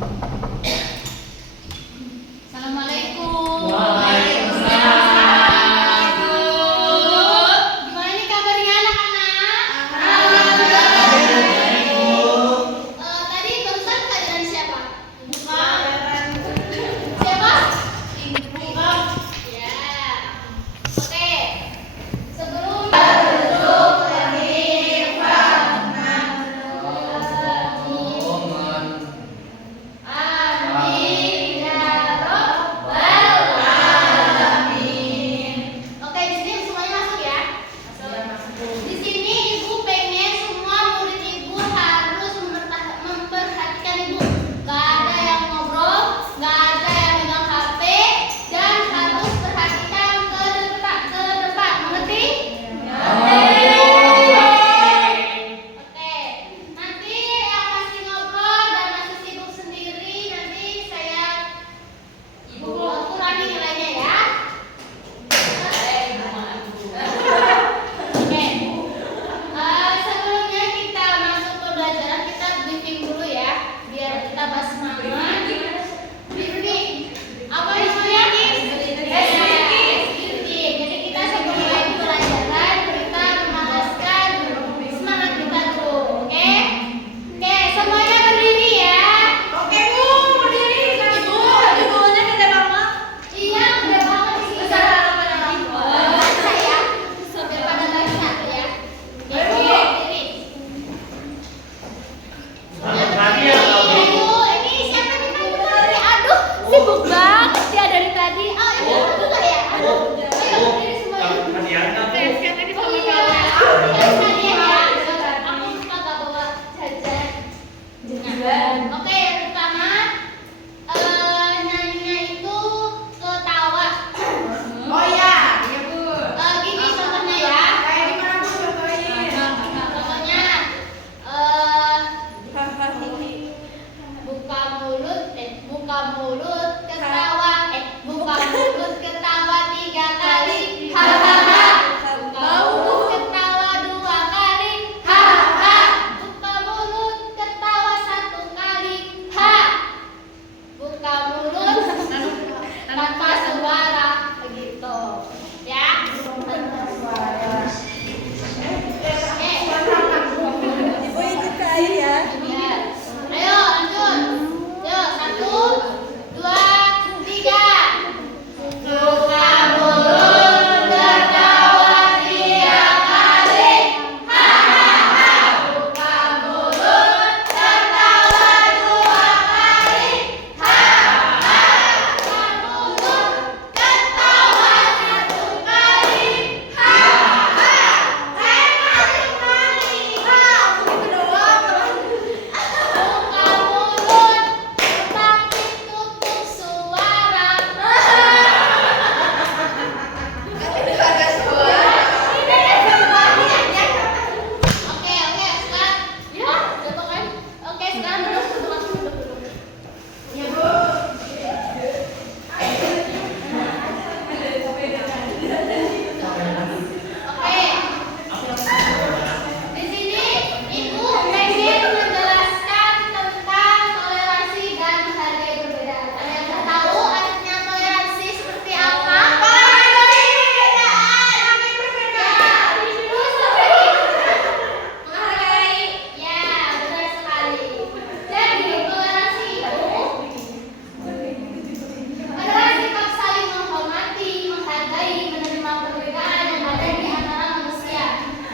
Assalamualaikum. Waalaikumsalam. Gimana nih kabarnya anak-anak? Assalamualaikum. Tadi barusan pelajaran siapa? Siapa? Ya. Oke. Sebelum Amin ya Rabbal alamin. Oke, di sini semuanya masuk ya. Di sini ibu pengen semua murid ibu harus memperhatikan ibu. Gak ada yang ngobrol, gak ada yang megang HP, dan harus perhatikan ke depan. Mengerti? Oke, nanti yang masih ngobrol dan masih sibuk sendiri nanti saya kurangi nilainya ya. Oke, sebelumnya kita masuk ke pelajaran kita briefing dulu ya, biar kita bahas semangat. Briefing, apa isinya nih? Briefing. Jadi kita sebelum mulai pelajaran kita memanaskan semangat kita dulu, oke? Oke, semuanya berdiri ya. Oke Bu, berdiri. Ibu, judulnya gede banget. Iya, udah banget sih. Baca ya, sambil pada baca ya. Oke, berdiri. Lagi ya, Kak. Ibu, ini siapa nih Kak? Berdiri. Aduh, sibuk banget dia dari tadi. Oh, ibu juga ya. Aduh, ayo berdiri semuanya. Hadiahnya Oke, siapa nih Oh Pak? iya, aku hadiah ya. Aku suka gak bawa jajan. Oke, yang pertama nyanyinya itu ketawa. Oh iya, iya Bu. Gini contohnya ya. Kayak gimana Bu contohin? Contohnya buka mulut ketawa. Buka mulut ketawa 3 kali. Hahaha. Buka mulut ketawa 2 kali. Hahaha. Buka mulut ketawa 1 kali. Ha. Buka mulut tanpa suara begitu. Ya. Tanpa suara. Ibu ikut ke air ya. Iya. Ayo lanjut. Yuk, 1, 2, 3. Buka mulut ketawa 3 kali. Hahaha. Buka mulut ketawa 2 kali. Hahaha. Buka mulut ketawa 1 kali. Hahaha. Kali. Begitu doang. Buka mulut tapi tutup suara. Ada suara. Oke, sekarang ya, jatuh kan? Oke, sekarang duduk dulu. Iya Bu. Oke. Di sini Ibu pengen menjelaskan tentang toleransi dan menghargai perbedaan. Ada yang nggak tahu artinya toleransi seperti apa? Menghargai perbedaan. Terus Menghargai. ya, benar sekali. Jadi toleransi itu adalah sikap saling menghormati, menghargai, menerima perbedaan yang ada di antara manusia,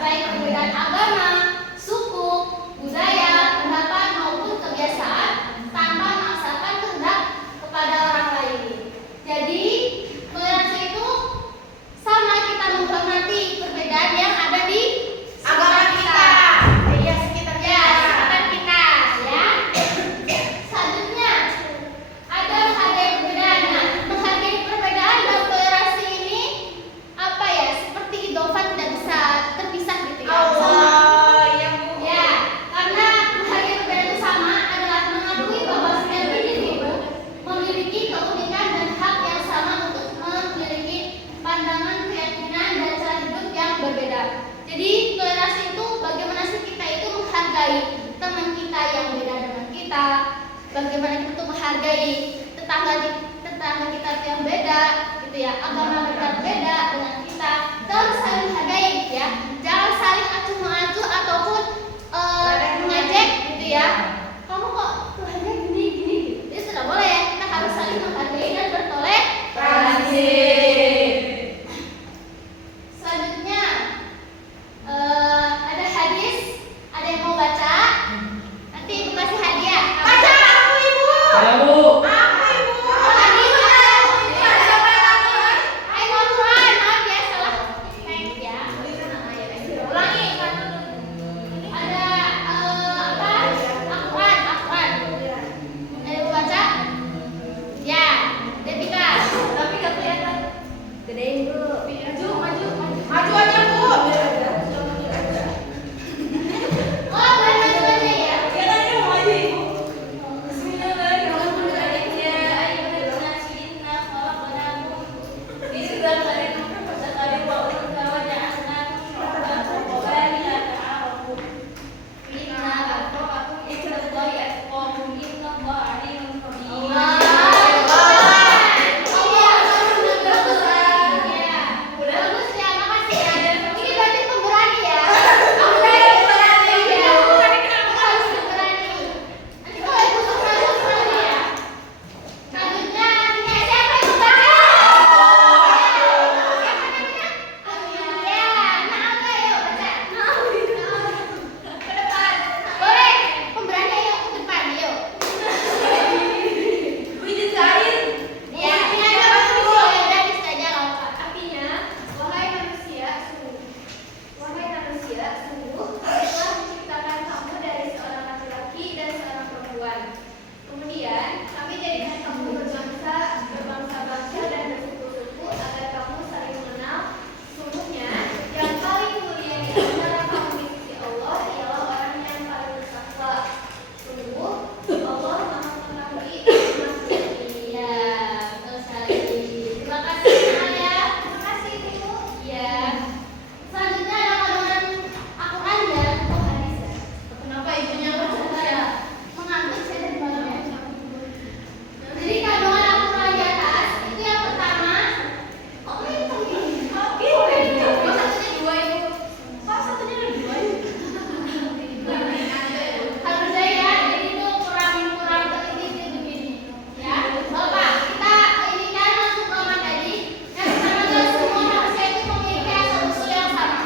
baik perbedaan agama, suku, budaya, pendapat maupun kebiasaan, tanpa memaksakan kehendak kepada orang lain. Jadi toleransi itu sama kita menghormati perbedaan yang ada di Agama kita. Iya, sekitar ya, kita. sekitar kita ya. Selanjutnya ada menghargai perbedaan. Nah, menghargai perbedaan dan toleransi ini apa ya? Seperti idofa tidak bisa terpisah gitu ya. Allah, iya Bu. Ya, karena menghargai perbedaan itu sama adalah mengakui bahwa setiap individu memiliki keunikan dan hak yang sama untuk memiliki pandangan, keyakinan, dan cara hidup yang berbeda. Jadi toleransi itu bagaimana sih kita itu menghargai teman kita yang beda dengan kita, bagaimana kita tuh menghargai tetangga kita yang beda gitu ya, agama kita beda dengan kita harus saling menghargai ya, jangan saling acuh mengacuh ataupun mengejek gitu ya, kamu kok Tuhannya gini gitu, itu tidak boleh ya, kita harus saling menghargai dan bertoleransi. Selanjutnya ada hadis, ada yang mau baca? Nanti ibu kasih hadiah. Baca aku ibu. Ya, Bu. Aku ibu. Oh, hadis Siapa yang Al-Quran? Hai Al-Quran, maaf ya salah tag ya. Ulangi. Ada apa? Al-Quran. Ada yang mau baca? Ya, Devika. Tapi nggak kelihatan. Gedein dulu. Maju. Maju aja bu. Biar ada. Oh, boleh maju aja ya. Ya tadi mau maju ibu. Bagus ya, makasih ya. Ini berarti pemberani ya. Harus pemberani. Nanti kalau ibu suka lagi ya. Selanjutnya siapa yang mau baca? Ya, Naam ayo baca. Ke depan. Boleh, pemberani ayo ke depan, yuk. Ya, ini ada apa ya, gratis aja nggak apa-apa. Artinya, wahai manusia, sungguh Allah telah menciptakan kamu dari seorang laki-laki dan seorang perempuan. Kemudian, kami jadikan kamu berbangsa-bangsa dan bersuku-suku agar kamu saling mengenal. Sesungguhnya, yang paling mulia di antara kamu di sisi Allah ialah orang yang paling bertakwa. Sungguh, Allah Maha Mengetahui maksud ini. Iya, betul sekali. Terima kasih Naya. Terima kasih, Ibu. Iya. Selanjutnya ada kandungan Al-Quran dan hadis. Kenapa ibunya baca? Mengantuk saya dari malam ya. Jadi kandungan Al-Quran di atas itu yang pertama. Oh ini penting. Kok satunya dua, Ibu? Harus saya jadi itu kurang teliti di begini. Ya, Bapak kita ini kan masuk ke materi. Yang pertama adalah semua manusia itu memiliki asal usul yang sama.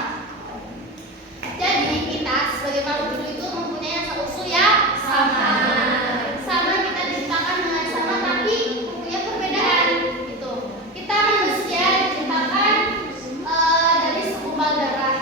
Jadi kita sebagai makhluk hidup itu mempunyai asal usul yang sama. Sama kita diciptakan dengan sama tapi mempunyai perbedaan gitu. Kita manusia diciptakan dari segumpal darah.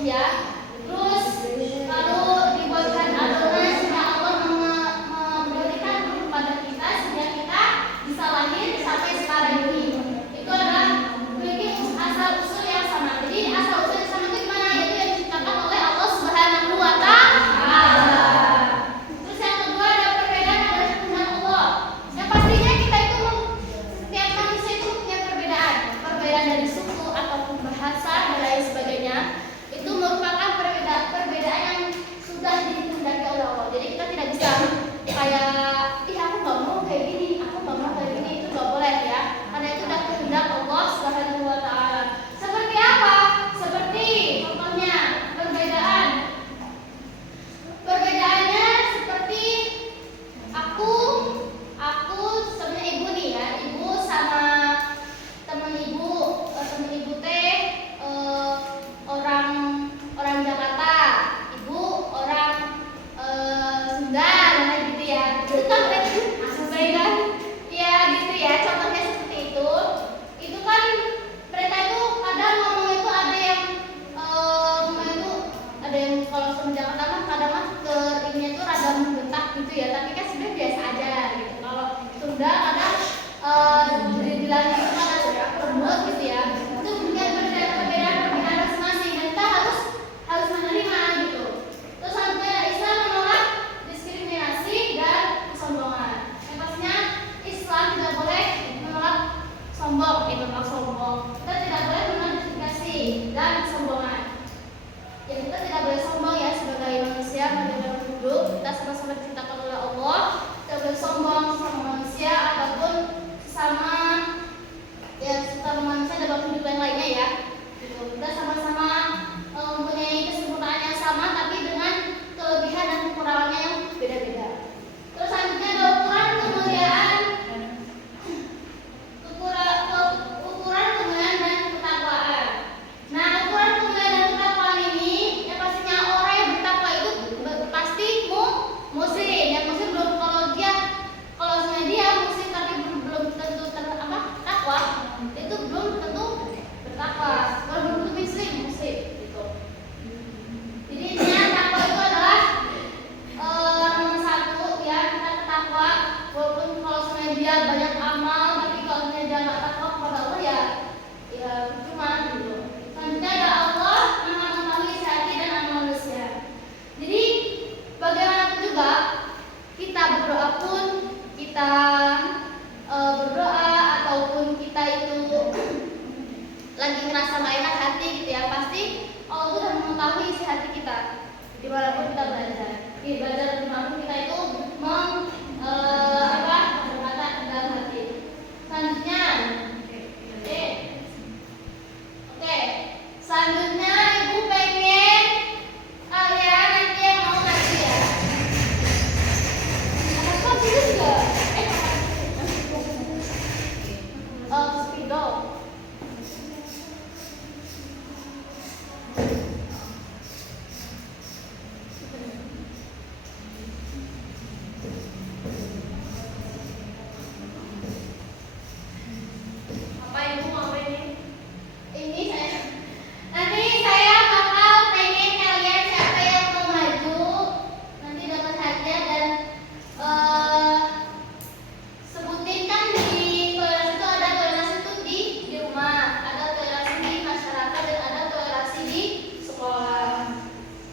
Ya. Terus lalu dibuatkan adonan sehingga Allah memberikan ruh kepada kita sehingga kita bisa lahir sampai sekarang ini. Itu adalah memiliki asal usul yang sama. Jadi asal usul yang sama itu gimana? Yaitu yang diciptakan oleh Allah Subhanahu wa Ta'ala. Terus yang kedua ada perbedaan adalah Tuhan Allah. Yang pastinya kita itu setiap manusia itu punya perbedaan dari suku ataupun bahasa dan lain sebagainya. Itu merupakan perbedaan yang sudah dikehendaki oleh Allah. Jadi kita tidak bisa kayak aku nggak mau kayak gini, itu nggak boleh ya. Karena itu sudah kehendak Allah Subhanahu wa Ta'ala. Seperti apa? Seperti contohnya perbedaannya seperti aku sama ibu nih ya, ibu sama temen ibu teh orang Jakarta, ibu orang Sunda dan lain gitu ya. Itu kan baik kan? Ya gitu ya. Contohnya seperti itu. Itu kan mereka itu kadang ngomong itu ada yang kalau sama Jakarta mah kadang mah ke ini itu rada membentak gitu ya. Tapi kan sebenarnya biasa aja gitu. Kalau Sunda kadang dibilang itu kan lembut gitu ya. Itu punya perbedaan masing-masing dan kita harus menerima gitu. Terus selanjutnya Islam menolak diskriminasi dan kesombongan. Yang pastinya Islam tidak boleh menolak sombong. Kita tidak boleh menolak diskriminasi dan kesombongan. Ya kita tidak boleh sombong ya sebagai manusia, sebagai makhluk hidup. Kita sama-sama diciptakan oleh Allah. dimanapun kita belajar. Di belajar dimanapun kita itu berkata dalam hati. Selanjutnya, oke. Selanjutnya ibu pengen kalian nanti yang mau ngaji ya. Apa sih juga? Spidol. Apa ibu mau ini? Ini nanti saya bakal pengen kalian siapa yang mau maju nanti dapat hadiah dan sebutin kan di toleransi itu ada toleransi itu di rumah, ada toleransi di masyarakat dan ada toleransi di sekolah.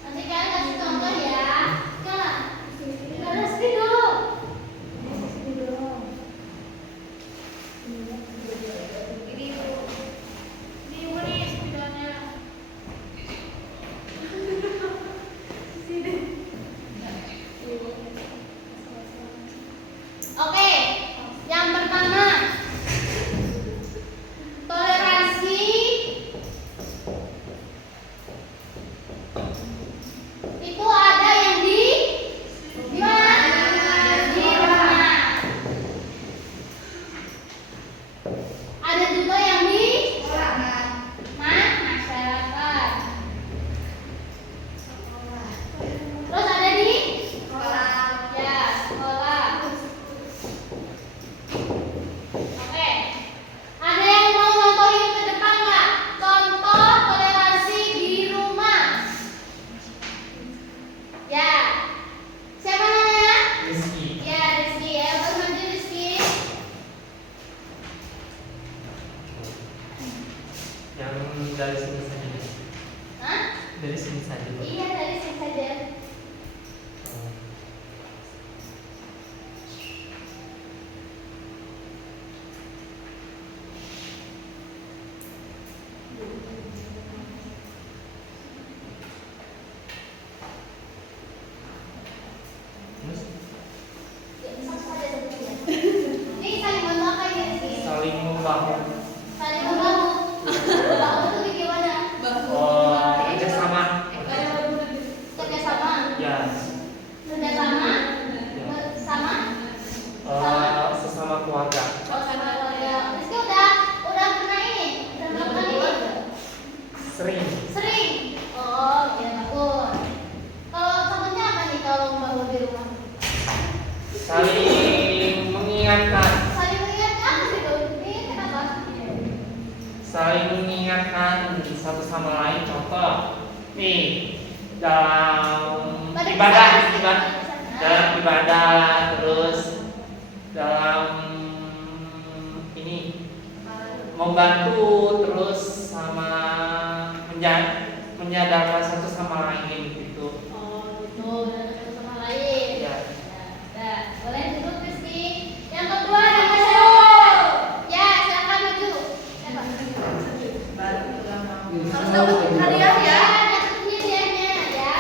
Nanti kalian kasih contoh ya. Kak, toleransi dong. Ini ibu. Ini ibu nih spidolnya. Oke, yang pertama toleransi itu ada yang di mana? Di rumah. Ada juga yang di masyarakat. Terus ada di ya sekolah. Oke. Ada yang mau contohin ke depan nggak? Contoh toleransi di rumah. Ya. Siapa namanya? Rizky. Ya, Rizky ya. Baru maju Rizky. Yang dari sini saja. Hah? Dari sini saja. Iya, dari sini saja. Oh. Terus Ya, satu saja sebetulnya. Ini saling bantu apa ini Rizky? saling membangun. Saling membantu. Membantu itu gimana? Oh, kerjasama. Kerjasama. Ya. Kerjasama. Ya. Sama. Sesama keluarga. Oh, sama keluarga. Rizky udah pernah ini? Udah melakukan ini? Sering. Sering. Oh, ya bagus. Kalau contohnya apa nih kalau membangun di rumah? Saling mengingatkan. Saling mengingatkan apa sih tuh? Ini kenapa? Saling mengingatkan satu sama lain. Contoh, nih dalam ibadah, dalam ibadah, terus dalam ini membantu, terus sama menyadarkan satu sama lain gitu. Oh, gitu. Dan satu sama lain. Ya. Nah, boleh duduk Rizky. Yang kedua nama siapa? Ya, silakan maju. Siapa? Harus dapat hadiah ya. Ya, dapat hadiahnya ya.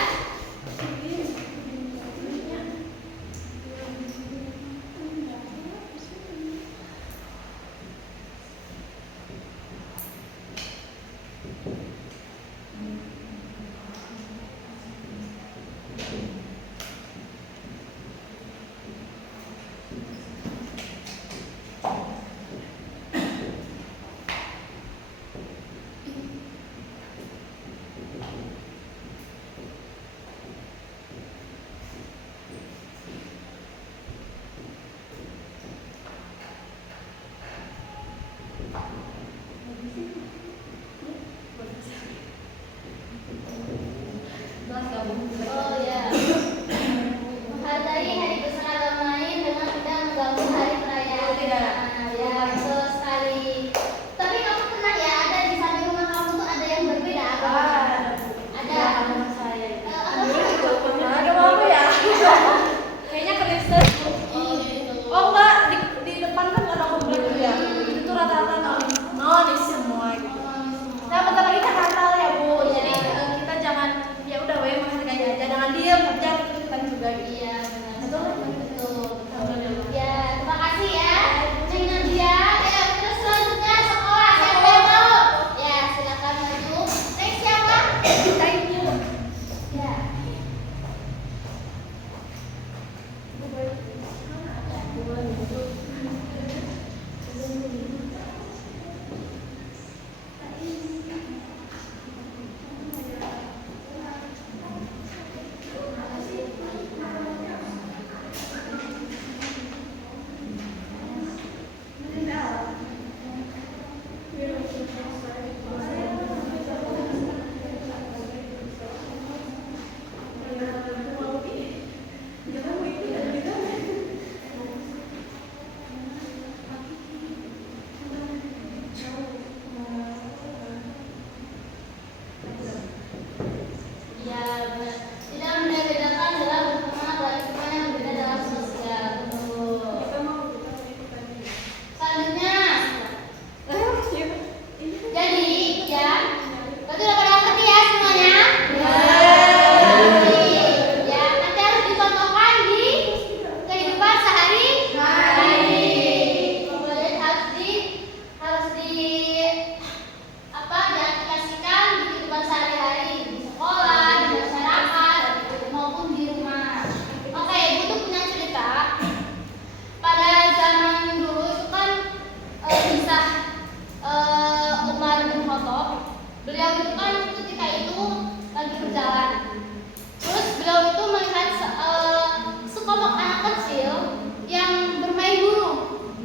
pribadi ya. Betul. Ya, terima kasih ya. Neng Nadia. Ya, terus selanjutnya sekolah. Siapa yang mau? Ya, silakan maju. Next siapa? Ya. Ya, benar. Tidak membeda-bedakan dalam berteman apalagi teman yang berbeda dalam sosial. Betul. Selanjutnya, jadi ya, berarti udah pada ngerti ya semuanya? Ngerti. Ya, nanti harus dicontohkan di kehidupan sehari-hari. Kemudian diaplikasikan di kehidupan sehari-hari di sekolah, di masyarakat, maupun di rumah. Oke, butuh punya cerita. Pada zaman dulu itu kan kisah Umar bin Khattab. Beliau itu kan ketika itu lagi berjalan. Terus beliau itu melihat sekelompok anak kecil yang bermain burung.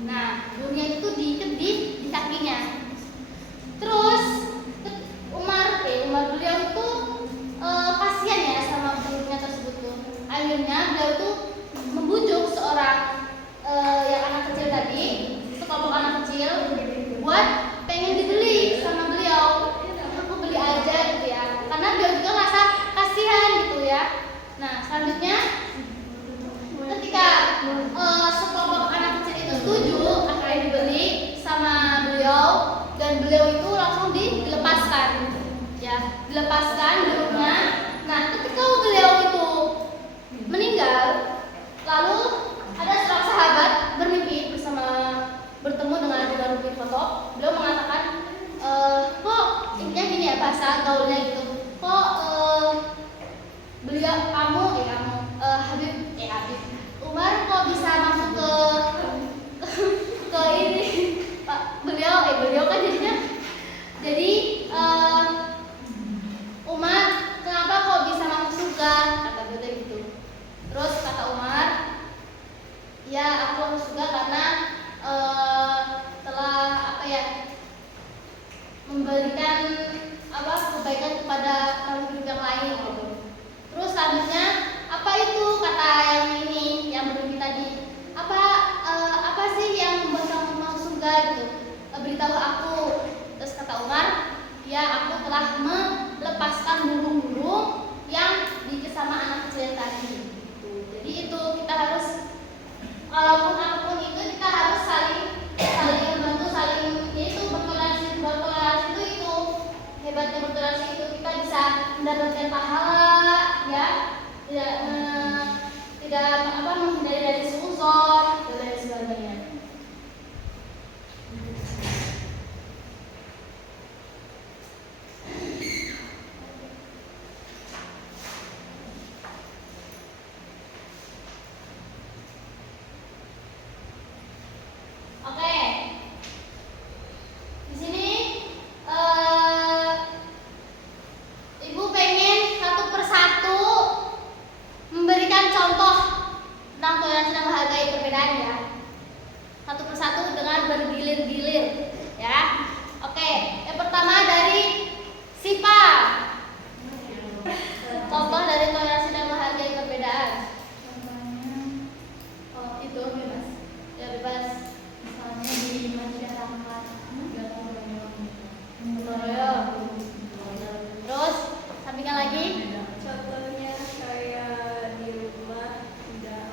Nah, burungnya itu diikat di kakinya. Terus Umar beliau itu kasihan ya sama burungnya tersebut tuh. Akhirnya beliau itu membujuk seorang yang anak kecil tadi, sekelompok anak kecil, buat pengen dibeli sama beliau. Aku beli aja gitu ya, karena beliau juga ngerasa kasihan gitu ya. Nah, selanjutnya ketika sekelompok anak kecil itu setuju akhirnya dibeli sama beliau, dan beliau itu langsung dilepaskan ya, dilepaskan burungnya. Nah, ketika beliau itu meninggal, lalu ada seorang sahabat bermimpi bertemu dengan Umar bin Khattab. Beliau mengatakan, kok intinya gini ya, bahasa gaulnya gitu, kok Habib Umar kok bisa masuk ke ini Pak, beliau kan jadinya jadi Umar, kenapa kok bisa masuk surga, kata beliau gitu. Terus kata Umar, ya aku masuk surga karena telah memberikan kebaikan kepada makhluk hidup yang lain gitu. Terus selanjutnya, apa itu kata yang ini yang bermimpi tadi, apa sih yang membuat kamu masuk surga gitu, beritahu aku. Terus kata Umar, ya aku telah melepaskan burung-burung yang diikat sama anak kecil tadi. Jadi itu kita harus, walaupun apapun itu kita harus saling membantu, yaitu bertoleransi itu hebatnya bertoleransi itu, kita bisa mendapatkan pahala ya, tidak menghindari dari suuzon dan lain sebagainya. Oke, di sini Ibu pengen satu persatu memberikan contoh tentang toleransi dan menghargai perbedaan ya. Satu persatu dengan bergilir-gilir ya. Oke, yang pertama dari Sipa. Contoh dari toleransi dan menghargai perbedaan. Oh, itu bebas. Ya bebas. Misalnya di masyarakat. Betul ya. Terus sampingnya lagi. Contohnya saya di rumah tidak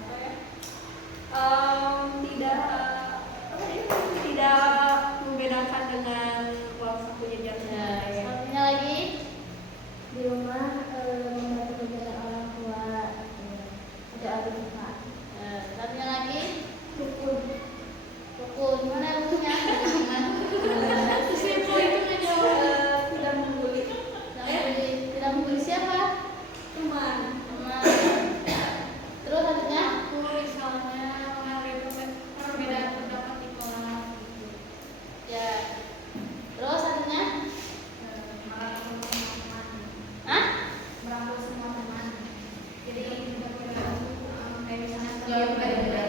Jangan beda-beda.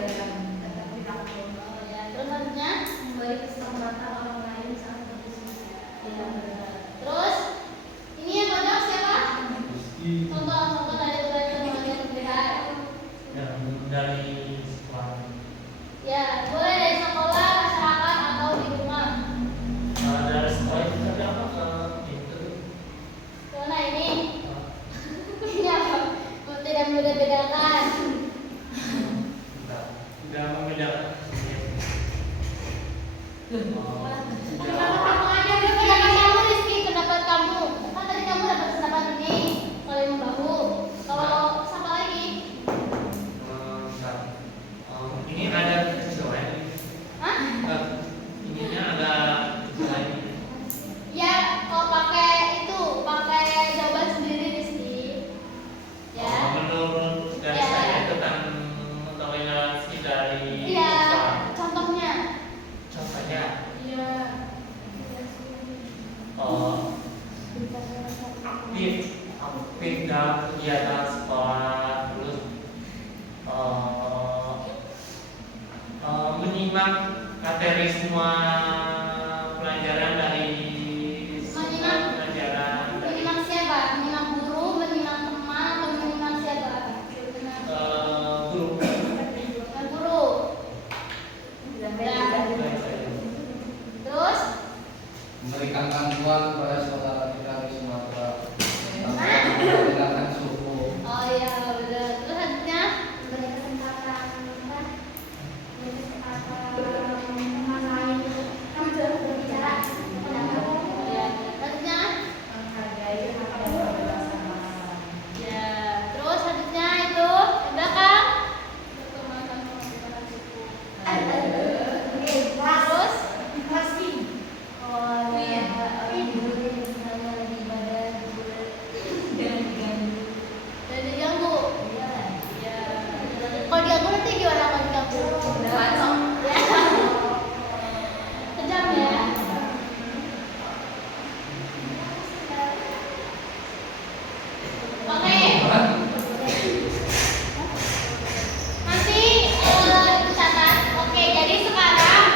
tetap dirangkul. Oh ya, terus selanjutnya Memberi kesempatan orang lain saat berdiskusi. ya, terus ini yang kodok siapa? Contoh dari tulisan pemberitaan. yang dari sekolah. Ya, boleh dari sekolah, masyarakat atau di rumah. Dari sekolah itu ada apa itu? Mana ini? Ini apa? Tidak membeda-bedakan. Tidak membedakan. Pendapat kamu aja, pendapat kamu Rizky, pendapat kamu. Kan tadi kamu dapat pendapat ini, kalau yang bahu. Kalau siapa lagi? Ini ada kecil lagi. Hah? Ininya ada kecil lagi. Ya, kalau pakai itu, pakai jawaban sendiri Rizky. Ya. Menurut dari Ya. saya tentang toleransi dari Iya, sekolah. contohnya. Contohnya, Iya. aktif dalam kegiatan sekolah, terus menyimak materi semua pelajaran dari semua pelajaran dari Menyimak siapa? Menyimak guru, menyimak teman, atau menyimak siapa? guru. Menyimak guru. Udah. Terus? Memberikan bantuan kepada saudara kita di Sumatera tentang membedakan suku. Oh iya, udah. Terus selanjutnya? Memberi kesempatan apa? Memberi kesempatan teman lain untuk berbicara pendapat. Ya. Selanjutnya? Menghargai hak dan kebebasan orang. Ya. Terus selanjutnya itu yang belakang? Terus? Oh iya, orang guru yang misalnya lagi ibadah jangan diganggu. Dan diganggu. Iya. Ya. Kalau diganggu nanti gimana kalau diganggu? Kacau. Ya. Kejam ya. Oke. Nanti ibu catat. Oke, jadi sekarang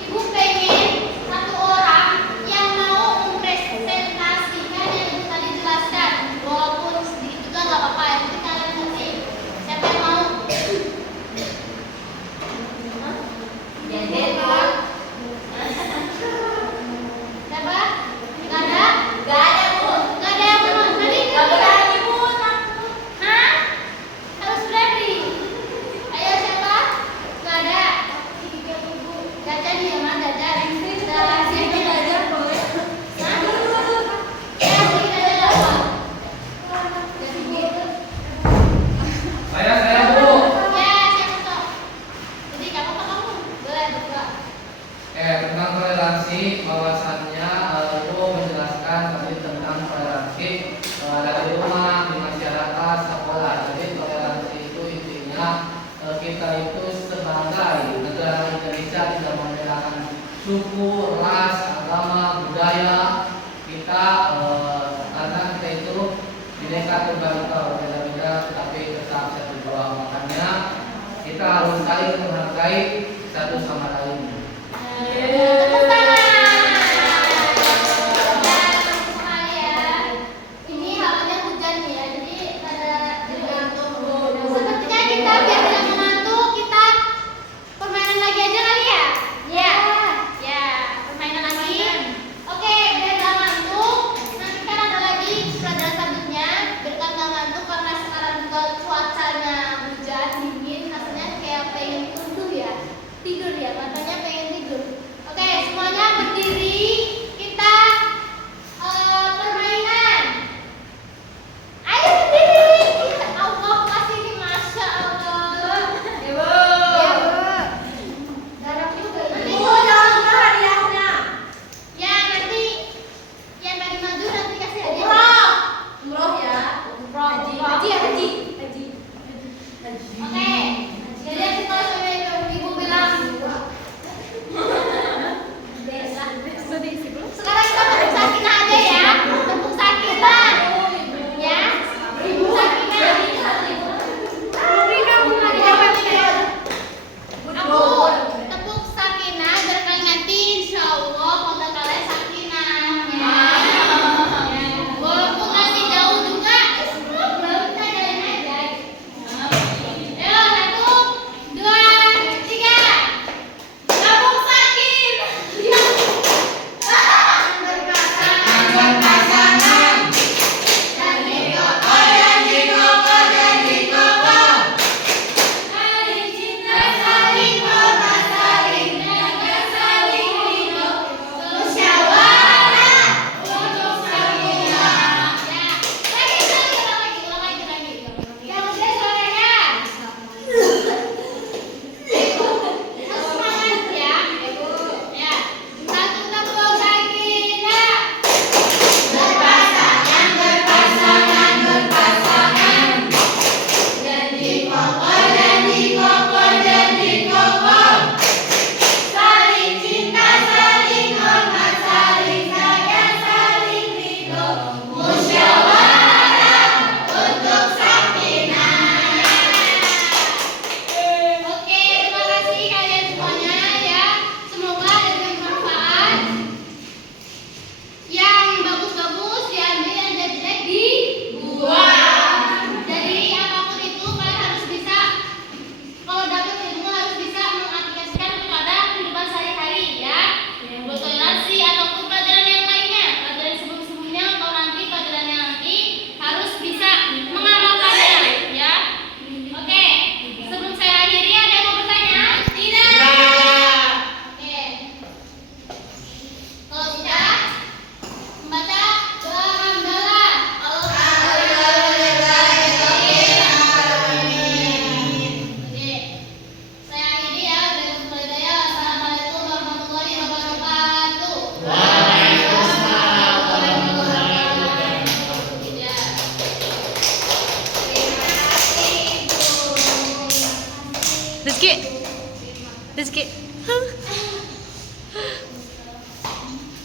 ibu pengen satu orang yang mau mempresentasikan yang ibu tadi jelaskan. Walaupun sedikit juga nggak apa-apa. Yang penting kalian ngerti. Siapa yang mau? Hah? Jadi, Siapa? Siapa? Nggak ada? Gak ada, Bu. Nggak ada yang mau. Tadi Gak nggak berani, Bu. Hah? Harus berani. Ayo siapa? Nggak ada. Nggak jadi ya mas, nggak ada. Siapa nggak ada? Hah? Ya, sedikit aja apa? Saya Bu. Ya, siapa toh? Jadi kamu apa kamu? Boleh berdua. Tentang toleransi, bahwasannya Ibu menjelaskan tadi tentang toleransi dari rumah, di masyarakat, sekolah. Jadi toleransi itu intinya kita itu sebagai negara Indonesia tidak membedakan suku, ras, agama, budaya. Kita karena kita itu bineka tunggal ika berbeda-beda, tetapi tetap satu jua. Makanya kita harus saling menghargai satu sama lain. Tepuk tangan. Dan sekali ya. Ini hawanya hujan ya, jadi ada sepertinya kita biar tidak mengantuk, kita permainan lagi aja kali ya? Ya. Ya, permainan lagi. Oke, biar nggak ngantuk. Nanti kan ada lagi pelajaran selanjutnya. Biar kan nggak ngantuk karena sekarang juga cuacanya hujan dingin, rasanya kayak pengen tidur ya. Tidur ya, matanya pengen tidur. Oke, Rizky.